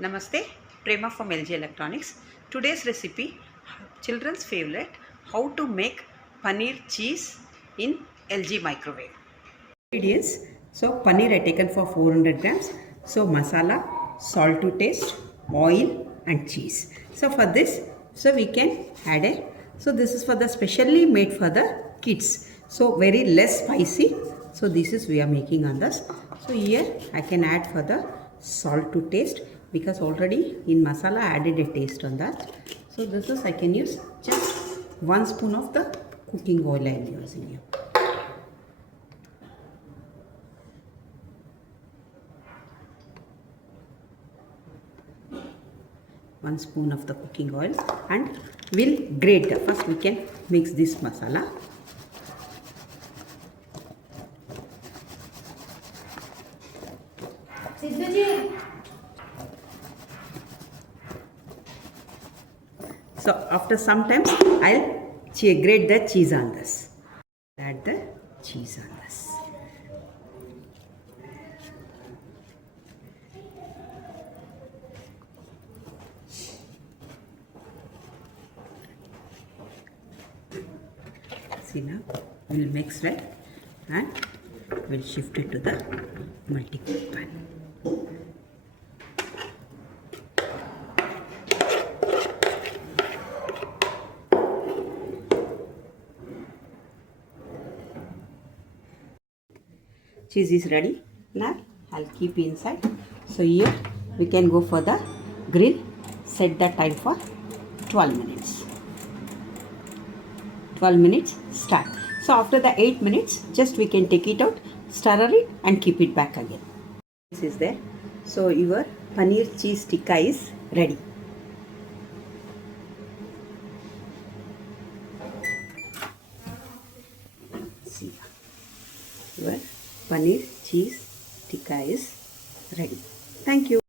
Namaste, Prema from LG Electronics. Today's recipe, children's favorite, how to make paneer cheese in LG microwave. Ingredients, so paneer I taken for 400 grams. So masala, salt to taste, oil and cheese. So for this, so we can add so this is for the specially made for the kids. So very less spicy. So this is we are making on this. So here I can add for the salt to taste because already in masala I added a taste on that. So this is I can use just 1 spoon of the cooking oil I am using here. 1 spoon of the cooking oil and we'll grate. First we can mix this masala. So after some time I'll grate the cheese on this. Add the cheese on this. See now, we'll mix well and we'll shift it to the multi-cook pan. Cheese is ready. Now I'll keep inside. So here we can go for the grill. Set the time for 12 minutes. 12 minutes start. So after the 8 minutes just we can take it out, stir it and keep it back again. This is there. So your paneer cheese tikka is ready. See, your paneer cheese tikka is ready. Thank you.